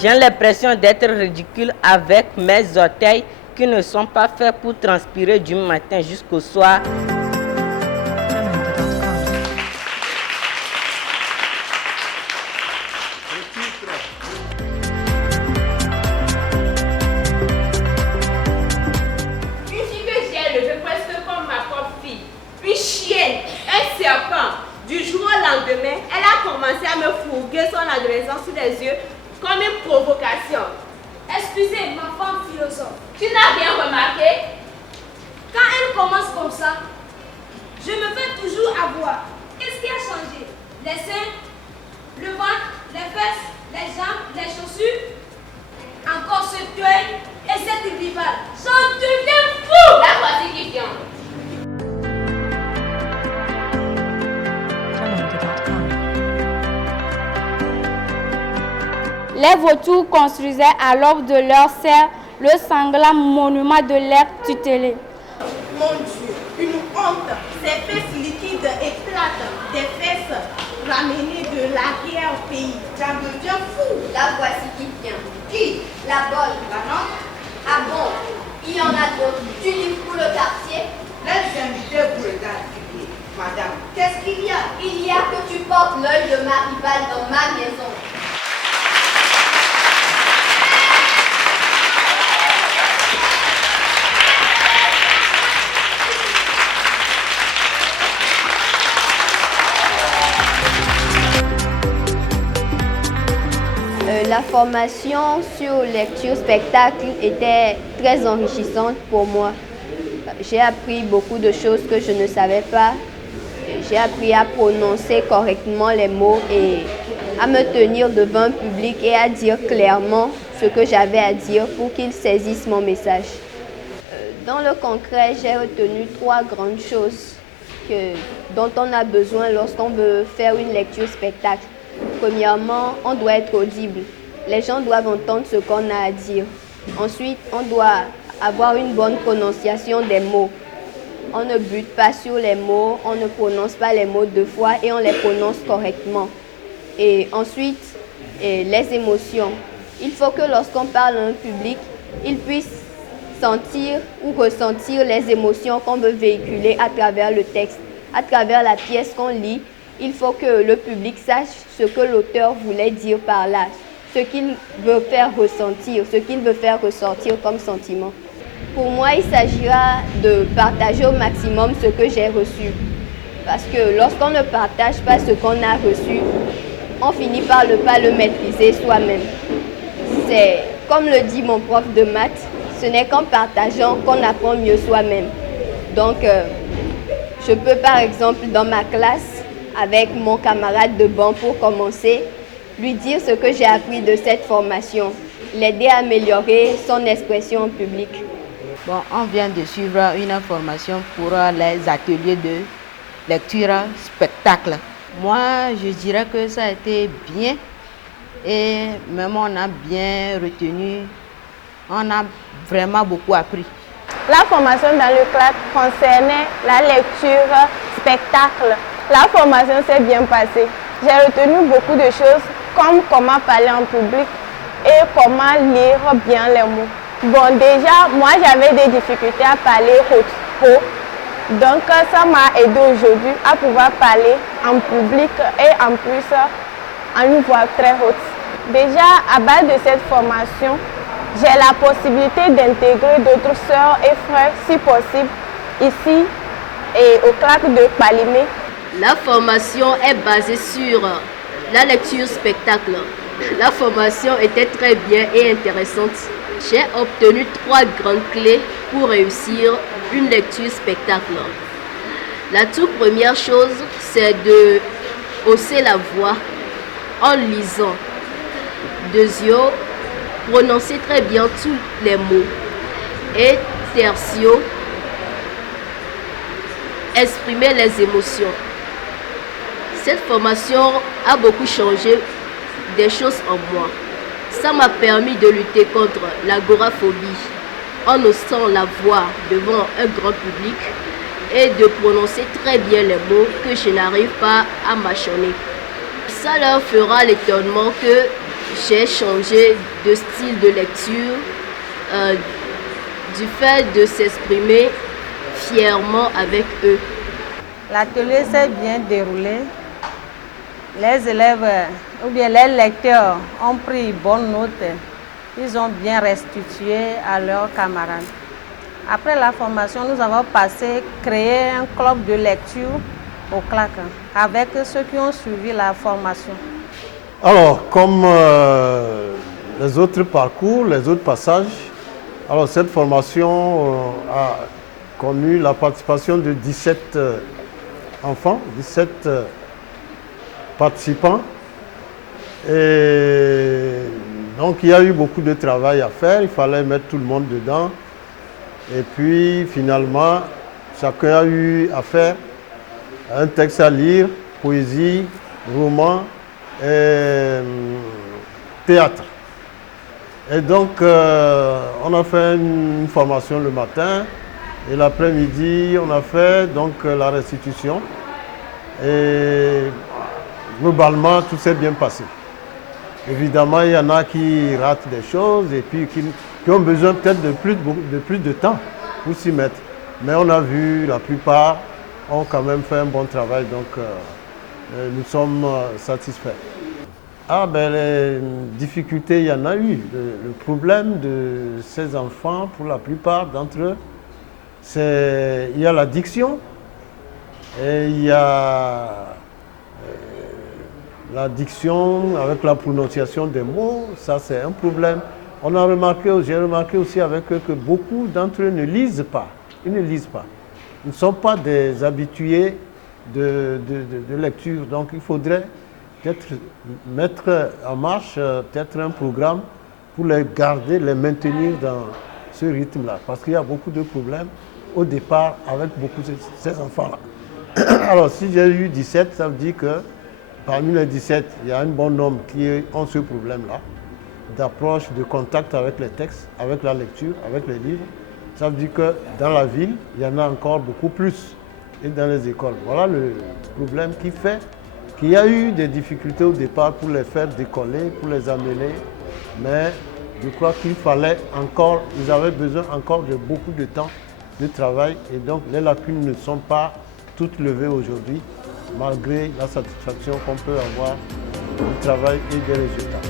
J'ai l'impression d'être ridicule avec mes orteils qui ne sont pas faits pour transpirer du matin jusqu'au soir. Une fille que j'ai élevée presque comme ma propre fille, une chienne, un serpent. Du jour au lendemain, elle a commencé à me fourguer son adolescence sous les yeux comme une provocation. Excusez, ma femme philosophe. Tu n'as rien remarqué? Quand elle commence comme ça, je me fais toujours avoir. Qu'est-ce qui a changé? Les seins, le ventre, les fesses, les jambes, les chaussures, encore ce deuil et cette rivale. J'en deviens fou! La voici qui vient. Les vautours construisaient à l'aube de leur serre le sanglant monument de l'être tutelé. Mon Dieu, une honte. Ces fesses liquides éclatent, des fesses ramenées de l'arrière-pays. J'en deviens fou. La voici qui vient. Qui? La bonne. La nôtre? Ah bon? Il y en a d'autres. Tu livres pour le quartier? Les invités vous regardent. Madame, qu'est-ce qu'il y a? Il y a que tu portes l'œil de ma rivale dans ma maison. La formation sur lecture-spectacle était très enrichissante pour moi. J'ai appris beaucoup de choses que je ne savais pas. J'ai appris à prononcer correctement les mots et à me tenir devant un public et à dire clairement ce que j'avais à dire pour qu'ils saisissent mon message. Dans le concret, j'ai retenu 3 grandes choses dont on a besoin lorsqu'on veut faire une lecture-spectacle. Premièrement, on doit être audible. Les gens doivent entendre ce qu'on a à dire. Ensuite, on doit avoir une bonne prononciation des mots. On ne bute pas sur les mots, on ne prononce pas les mots 2 fois et on les prononce correctement. Et ensuite, les émotions. Il faut que lorsqu'on parle à un public, il puisse sentir ou ressentir les émotions qu'on veut véhiculer à travers le texte, à travers la pièce qu'on lit. Il faut que le public sache ce que l'auteur voulait dire par là, ce qu'il veut faire ressentir, ce qu'il veut faire ressortir comme sentiment. Pour moi, il s'agira de partager au maximum ce que j'ai reçu. Parce que lorsqu'on ne partage pas ce qu'on a reçu, on finit par ne pas le maîtriser soi-même. C'est comme le dit mon prof de maths, ce n'est qu'en partageant qu'on apprend mieux soi-même. Donc, je peux par exemple dans ma classe, avec mon camarade de banc pour commencer, lui dire ce que j'ai appris de cette formation, l'aider à améliorer son expression en public. Bon, on vient de suivre une formation pour les ateliers de lecture spectacle. Moi, je dirais que ça a été bien et même on a bien retenu, on a vraiment beaucoup appris. La formation dans le CLAC concernait la lecture spectacle. La formation s'est bien passée. J'ai retenu beaucoup de choses comme comment parler en public et comment lire bien les mots. Bon, déjà, moi j'avais des difficultés à parler haut. Donc ça m'a aidé aujourd'hui à pouvoir parler en public et en plus en une voix très haute. Déjà, à base de cette formation, j'ai la possibilité d'intégrer d'autres sœurs et frères, si possible, ici et au CLAC de Palimé. La formation est basée sur la lecture spectacle. La formation était très bien et intéressante. J'ai obtenu 3 grandes clés pour réussir une lecture spectacle. La toute première chose, c'est de hausser la voix en lisant. Deuxièmement, prononcer très bien tous les mots. Et tertio, exprimer les émotions. Cette formation a beaucoup changé des choses en moi. Ça m'a permis de lutter contre l'agoraphobie en osant la voix devant un grand public et de prononcer très bien les mots que je n'arrive pas à mâchonner. Ça leur fera l'étonnement que j'ai changé de style de lecture du fait de s'exprimer fièrement avec eux. L'atelier s'est bien déroulé. Les élèves ou bien les lecteurs ont pris bonne note. Ils ont bien restitué à leurs camarades. Après la formation, nous avons créé un club de lecture au CLAC avec ceux qui ont suivi la formation. Alors, comme les autres parcours, les autres passages, alors cette formation a connu la participation de 17 enfants, 17 participants. Et donc il y a eu beaucoup de travail à faire, il fallait mettre tout le monde dedans. Et puis finalement, chacun a eu à faire un texte à lire, poésie, roman et théâtre. Et donc on a fait une formation le matin et l'après-midi on a fait donc la restitution. Et globalement tout s'est bien passé. Évidemment, il y en a qui ratent des choses et puis qui ont besoin peut-être de plus de temps pour s'y mettre. Mais on a vu, la plupart ont quand même fait un bon travail, donc nous sommes satisfaits. Les difficultés, il y en a eu. Le problème de ces enfants, pour la plupart d'entre eux, il y a l'addiction et il y a l'addiction avec la prononciation des mots, ça c'est un problème. J'ai remarqué aussi avec eux que beaucoup d'entre eux ne lisent pas. Ils ne lisent pas. Ils ne sont pas des habitués de lecture. Donc il faudrait peut-être mettre en marche peut-être un programme pour les garder, les maintenir dans ce rythme-là. Parce qu'il y a beaucoup de problèmes au départ avec beaucoup de ces enfants-là. Alors si j'ai eu 17, ça veut dire que parmi les 17, il y a un bon nombre qui ont ce problème-là, d'approche, de contact avec les textes, avec la lecture, avec les livres. Ça veut dire que dans la ville, il y en a encore beaucoup plus, et dans les écoles. Voilà le problème qui fait qu'il y a eu des difficultés au départ pour les faire décoller, pour les amener. Mais je crois qu'il fallait encore, ils avaient besoin encore de beaucoup de temps de travail. Et donc les lacunes ne sont pas toutes levées aujourd'hui, malgré la satisfaction qu'on peut avoir du travail et des résultats.